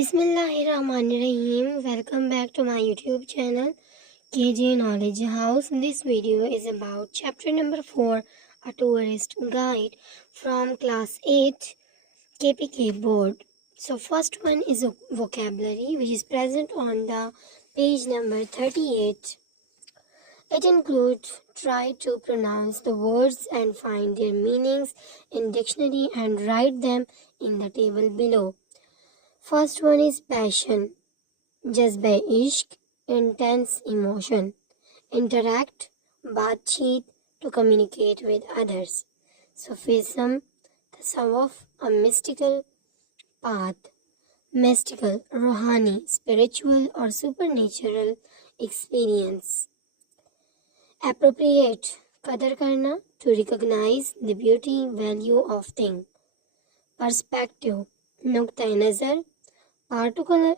Bismillahirrahmanirrahim. Welcome back to my YouTube channel KJ Knowledge House. This video is about chapter number 4, a tourist guide from class 8 KPK board. So first one is a vocabulary which is present on the page number 38. It includes try to pronounce the words and find their meanings in dictionary and write them in the table below. First one is passion, जज्बे इश्क, intense emotion. Interact, बातचीत, to communicate with others. Sufism, tasawwuf, a mystical path. Mystical, रूहानी, spiritual or supernatural experience. Appropriate, कदर करना, to recognize the beauty, value of thing. Perspective, नुक्ता नज़र, particular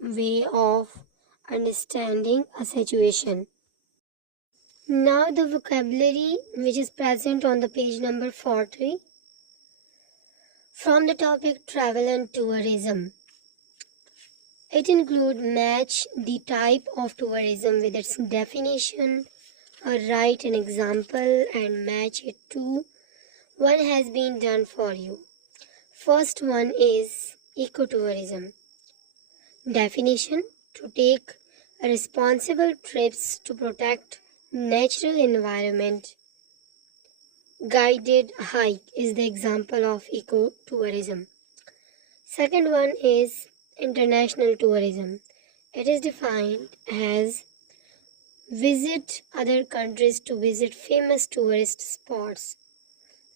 way of understanding a situation. Now the vocabulary which is present on the page number 40 from the topic travel and tourism. It includes match the type of tourism with its definition, or write an example and match it to what has been done for you. First one is ecotourism. Definition: to take responsible trips to protect natural environment. Guided hike is the example of ecotourism. Second one is international tourism. It is defined as visit other countries to visit famous tourist spots,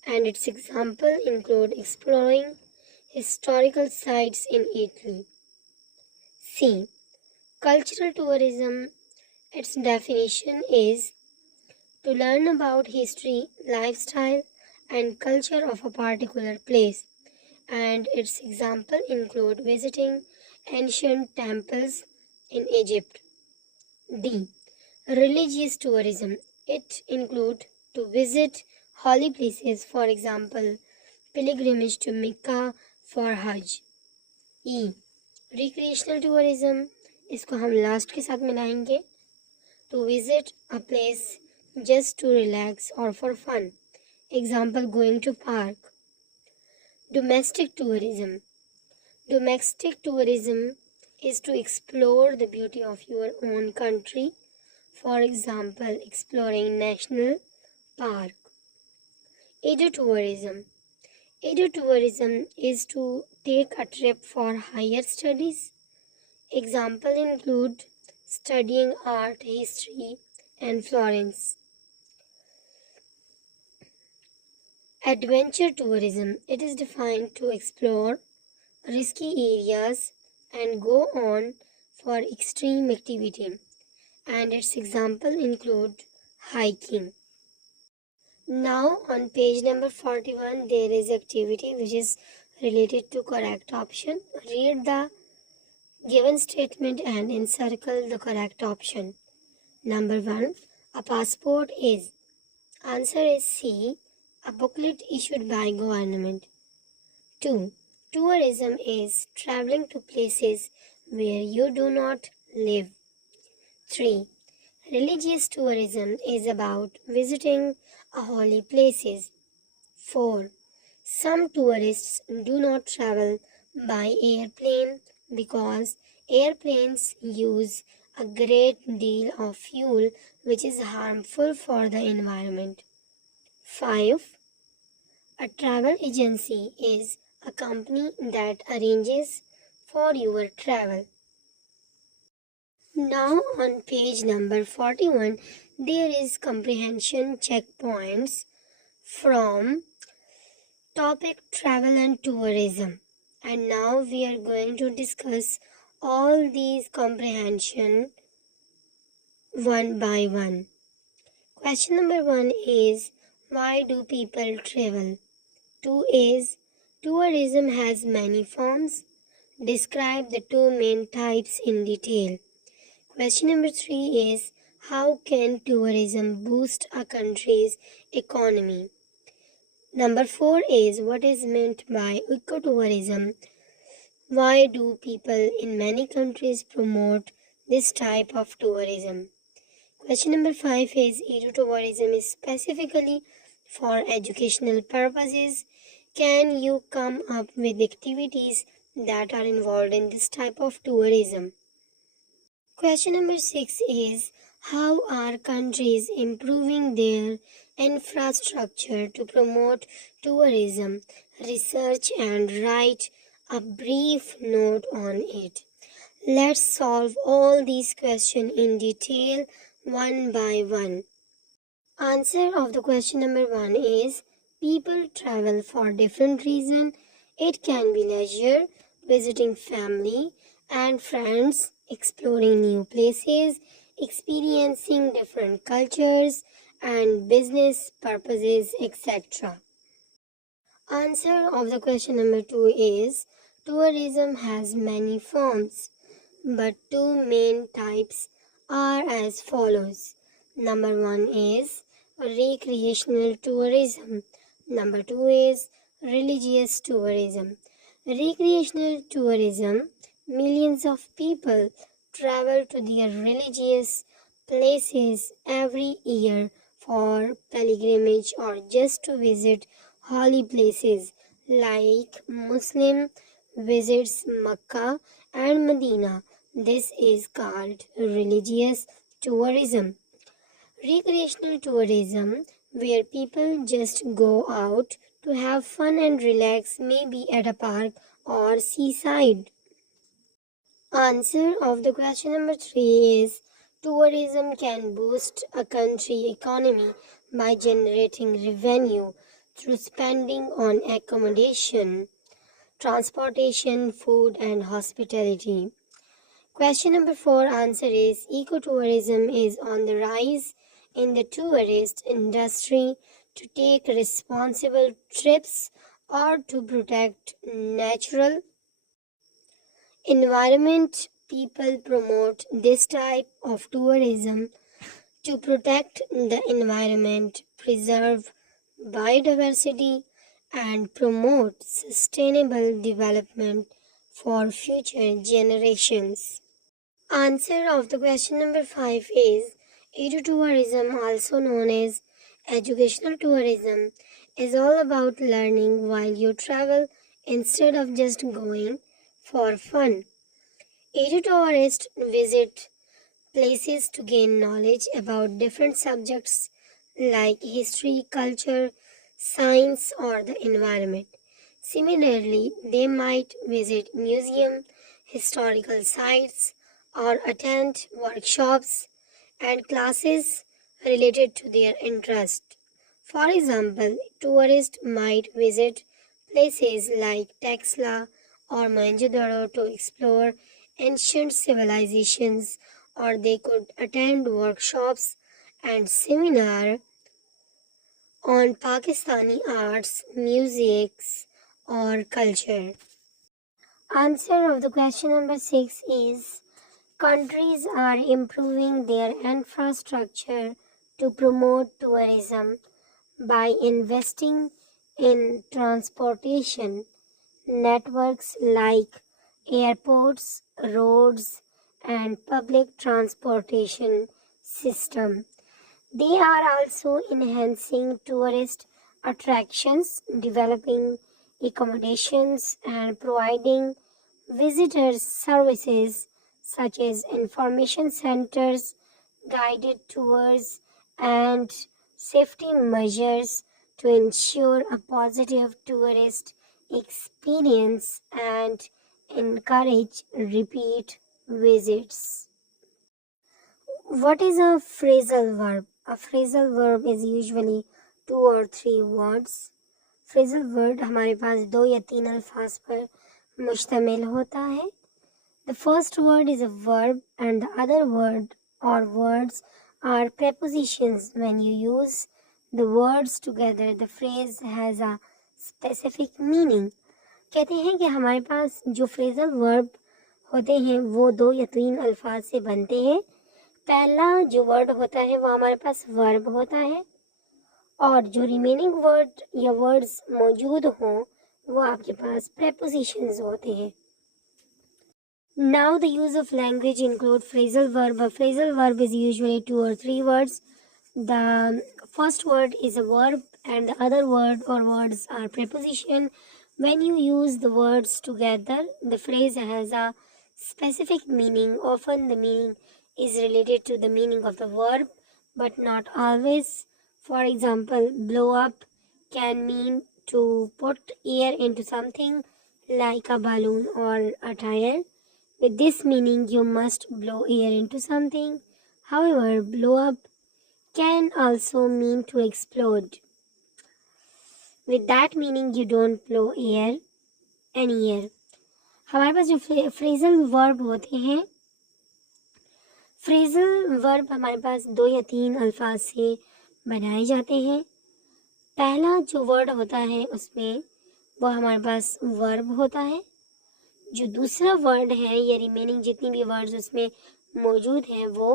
and its example include exploring historical sites in Italy. C. Cultural tourism. Its definition is to learn about history, lifestyle, and culture of a particular place, and its example include visiting ancient temples in Egypt. D. Religious tourism. It include to visit holy places, for example, pilgrimage to Mecca for Hajj. E. Recreational tourism, इसको हम last के साथ मिलाएंगे. To visit a place just to relax or for fun. Example, going to park. Domestic tourism. Domestic tourism is to explore the beauty of your own country. For example, exploring national park. Edutourism. Edutourism is to take a trip for higher studies. Example include studying art, history, and Florence. Adventure tourism. It is defined to explore risky areas and go on for extreme activity, and its example include hiking. Now on page number 41 there is activity which is related to correct option. Read the given statement and encircle the correct option. Number 1. A passport is. Answer is C. A booklet issued by government. 2. Tourism is traveling to places where you do not live. 3. Religious tourism is about visiting holy places. 4. Some tourists do not travel by airplane because airplanes use a great deal of fuel which is harmful for the environment. 5. A travel agency is a company that arranges for your travel. Now on page number 41 there is comprehension checkpoints from topic travel and tourism, and now we are going to discuss all these comprehension one by one. Question number 1 is why do people travel? 2 is tourism has many forms. Describe the two main types in detail. Question number 3 is how can tourism boost a country's economy? Number 4 is what is meant by ecotourism? Why do people in many countries promote this type of tourism? Question number 5 is Edutourism is specifically for educational purposes. Can you come up with activities that are involved in this type of tourism? Question number 6 is how are countries improving their infrastructure to promote tourism? Research and write a brief note on it. Let's solve all these questions in detail one by one. Answer of the question number 1 is people travel for different reasons. It can be leisure, visiting family and friends, exploring new places, experiencing different cultures, and business purposes, etc. Answer of the question number 2 is tourism has many forms, but two main types are as follows. Number 1 is recreational tourism. Number 2 is religious tourism. Recreational tourism, millions of people travel to their religious places every year for pilgrimage or just to visit holy places like Muslim visits Mecca and Medina. This is called religious tourism. Recreational tourism, where people just go out to have fun and relax, maybe at a park or seaside. Answer of the question number 3 is tourism can boost a country economy by generating revenue through spending on accommodation, transportation, food, and hospitality. Question number 4 answer is ecotourism is on the rise in the tourist industry to take responsible trips or to protect natural environment. People promote this type of tourism to protect the environment, preserve biodiversity, and promote sustainable development for future generations. Answer of the question number 5 is Edutourism, also known as educational tourism, is all about learning while you travel instead of just going for fun. Edutourists visit places to gain knowledge about different subjects like history, culture, science, or the environment. Similarly, they might visit museums, historical sites, or attend workshops and classes related to their interest. For example, tourists might visit places like Texla or Mohenjo-daro to explore ancient civilizations, or they could attend workshops and seminars on Pakistani arts, music, or culture. Answer of the question number 6 is countries are improving their infrastructure to promote tourism by investing in transportation networks like airports, roads, and public transportation system. They are also enhancing tourist attractions, developing accommodations, and providing visitors services such as information centers, guided tours, and safety measures to ensure a positive tourist experience and encourage repeat visits. What is a phrasal verb? A phrasal verb is usually 2 or 3 words. phrasal word हमारे पास 2 या 3 अल्फाज पर मुश्तमिल होता है. The first word is a verb and the other word or words are prepositions. When you use the words together, the phrase has a specific meaning. कहते हैं कि हमारे पास जो phrasal verb होते हैं वो 2 या 3 अल्फाज से बनते हैं. पहला जो वर्ड होता है वो हमारे पास वर्ब होता है और जो रिमेनिंग वर्ड या वर्ड्स मौजूद हों वो आपके पास प्रेपोजिशंस होते हैं. Now the use of language include phrasal verb. A phrasal verb is usually 2 or 3 words. The first word is a verb and the other word or words are preposition. When you use the words together, the phrase has a specific meaning. Often the meaning is related to the meaning of the verb, but not always. For example, blow up can mean to put air into something like a balloon or a tire. With this meaning, you must blow air into something. However, blow up can also mean to explode. With that meaning, you don't blow air any air. हमारे पास जो phrasal verb होते हैं, phrasal verb हमारे पास 2 या 3 अल्फाज से बनाए जाते हैं. पहला जो वर्ड होता है उसमें वो हमारे पास वर्ब होता है. जो दूसरा वर्ड है या रिमेनिंग जितनी भी वर्ड्स उसमें मौजूद हैं वो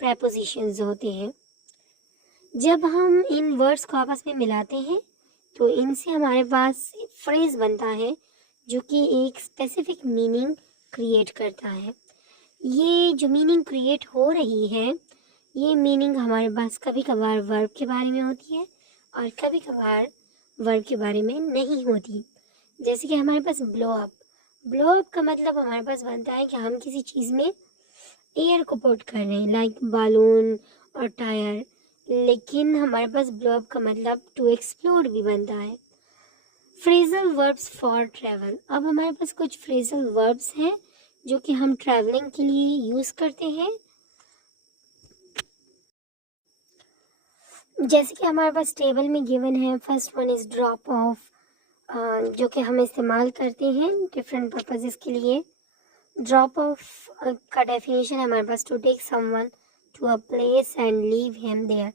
प्रेपोजिशंस होते हैं. जब हम इन वर्ड्स को आपस में मिलाते हैं तो इनसे हमारे पास फ्रेज बनता है जो कि एक स्पेसिफिक मीनिंग क्रिएट करता है. ये जो मीनिंग क्रिएट हो रही है ये मीनिंग हमारे पास कभी कभार वर्ब के बारे में होती है और कभी कभार वर्ब के बारे में नहीं होती. जैसे कि हमारे पास ब्लो अप. ब्लो अप का मतलब हमारे पास बनता है कि हम किसी चीज़ में एयर को पुट कर रहे हैं लाइक बालून और टायर. लेकिन हमारे पास ब्लो अप का मतलब टू एक्सप्लोर भी बनता है. Phrasal verbs for travel. अब हमारे पास कुछ फ्रेजल वर्ब्स हैं जो कि हम ट्रैवलिंग के लिए यूज़ करते हैं. जैसे कि हमारे पास टेबल में गिवन है. First one is drop of, जो कि हम इस्तेमाल करते हैं डिफरेंट पर्पसेस के लिए. ड्रॉप ऑफ का डेफिनेशन है हमारे पास to take someone to a place and leave him there.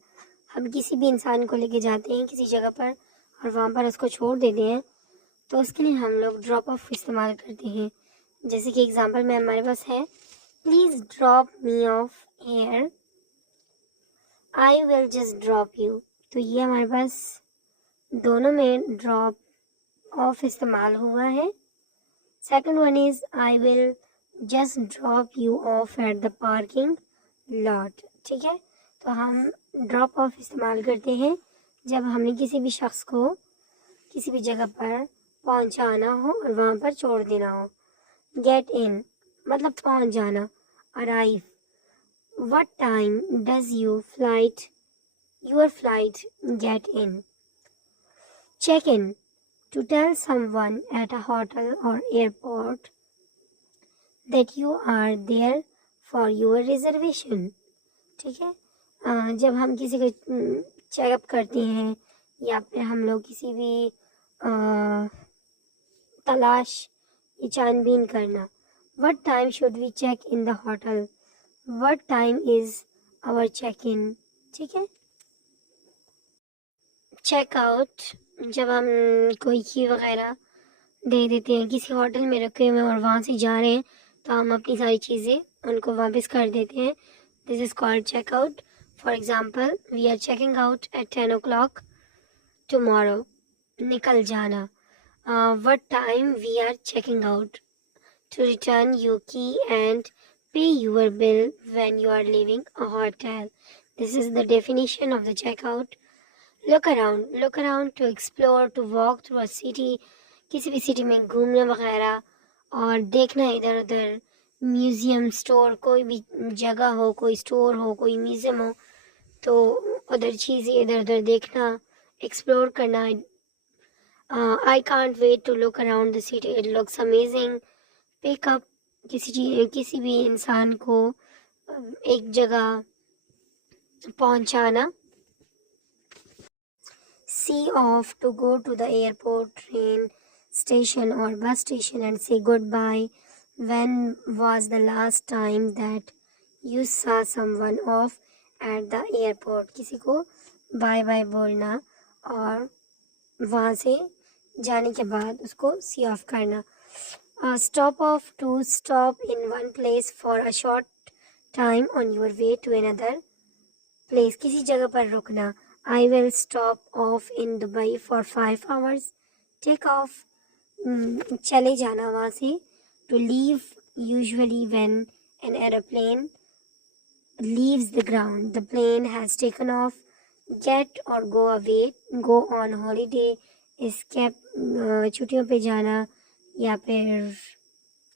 हम किसी भी इंसान को लेके जाते हैं किसी जगह पर और वहाँ पर उसको छोड़ देते हैं तो उसके लिए हम लोग ड्रॉप ऑफ इस्तेमाल करते हैं. जैसे कि एग्जांपल में हमारे पास है please drop me of here, I will just drop you. तो ये हमारे पास दोनों में ड्रॉप ऑफ इस्तेमाल हुआ है. Second one is I will just drop you of at the parking lot. ठीक है, तो हम ड्रॉप ऑफ इस्तेमाल करते हैं जब हमने किसी भी शख्स को किसी भी जगह पर पहुंचाना हो और वहाँ पर छोड़ देना हो. गेट इन मतलब पहुंच जाना. Arrive, what time does your flight get in. Check in, to tell someone at a hotel or airport that you are there for your reservation. ठीक है, जब हम किसी को चेकअप करते हैं या फिर हम लोग किसी भी तलाश या छानबीन करना. What time should we check in the hotel? What time is our check-in? ठीक है. चेकआउट, जब हम कोई की वगैरह दे देते हैं किसी होटल में रखे हुए और वहाँ से जा रहे हैं तो हम अपनी सारी चीज़ें उनको वापस कर देते हैं. This is called checkout. For example, we are checking out at 10 o'clock tomorrow. निकल जाना. What time we are checking out. To return your key and pay your bill when you are leaving a hotel. This is the definition of the checkout. Look around to explore, to walk through a city. किसी भी city में घूमना वगैरह और देखना इधर उधर. Museum, store, कोई भी जगह हो, कोई स्टोर हो, कोई म्यूज़ियम हो तो उधर चीज़ें इधर उधर देखना, एक्सप्लोर करना. I can't wait to look around the city. It looks amazing. Pick up, किसी भी इंसान को एक जगह पहुंचाना. See off, to go to the airport, train station or bus station and say goodbye. When was the last time that you saw someone off at the airport? किसी को bye bye बोलना और वहाँ से जाने के बाद उसको see off करना. Stop off, to stop in one place for a short time on your way to another place. किसी जगह पर रुकना. I will stop off in Dubai for 5 hours. Take off, चले जाना वहाँ से. To leave usually when an aeroplane leaves the ground, the plane has taken off, get or go away, go on holiday, escape, छुट्टियों पे जाना या फिर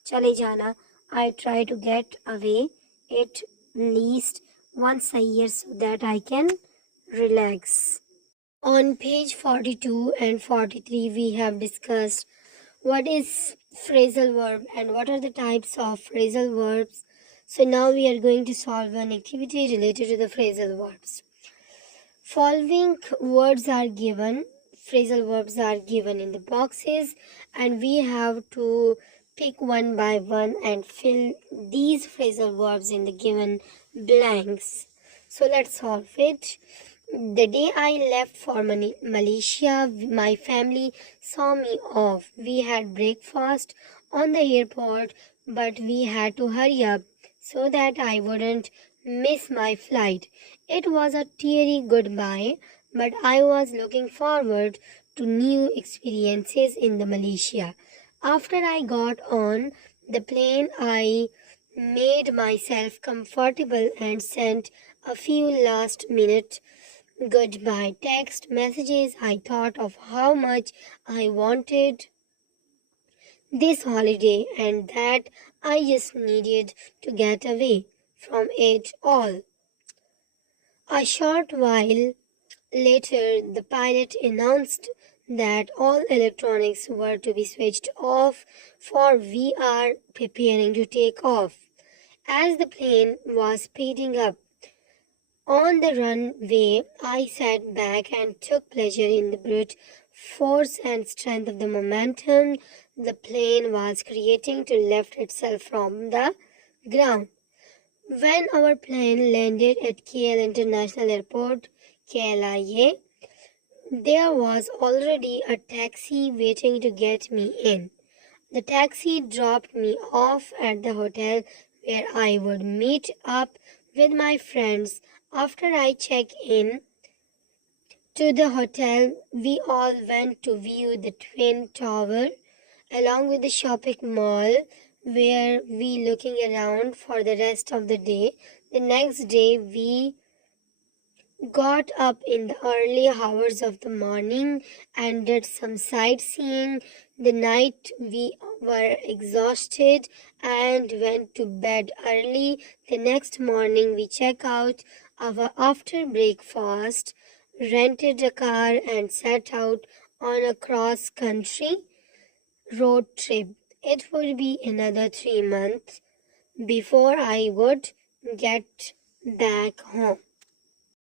चले जाना. I try to get away at least once a year so that I can relax. On page 42 and 43, we have discussed what is phrasal verb and what are the types of phrasal verbs. So now we are going to solve an activity related to the phrasal verbs. Following words are given, phrasal verbs are given in the boxes, and we have to pick one by one and fill these phrasal verbs in the given blanks. So let's solve it. The day I left for Malaysia, my family saw me off. We had breakfast on the airport, but we had to hurry up so that I wouldn't miss my flight. It was a teary goodbye, but I was looking forward to new experiences in the Malaysia. After I got on the plane, I made myself comfortable and sent a few last minute goodbye text messages. I thought of how much I wanted this holiday and that I just needed to get away from it all. A short while later, the pilot announced that all electronics were to be switched off, for we are preparing to take off. As the plane was speeding up on the runway, I sat back and took pleasure in the brute force and strength of the momentum the plane was creating to lift itself from the ground. When our plane landed at KL International Airport, KLIA, there was already a taxi waiting to get me in. The taxi dropped me off at the hotel where I would meet up with my friends. After I checked in to the hotel, we all went to view the Twin Tower along with the shopping mall where we looking around for the rest of the day. The next day we got up in the early hours of the morning and did some sightseeing. The night we were exhausted and went to bed early. The next morning we checked out our after breakfast, rented a car and set out on a cross-country road trip. It would be another 3 months before I would get back home.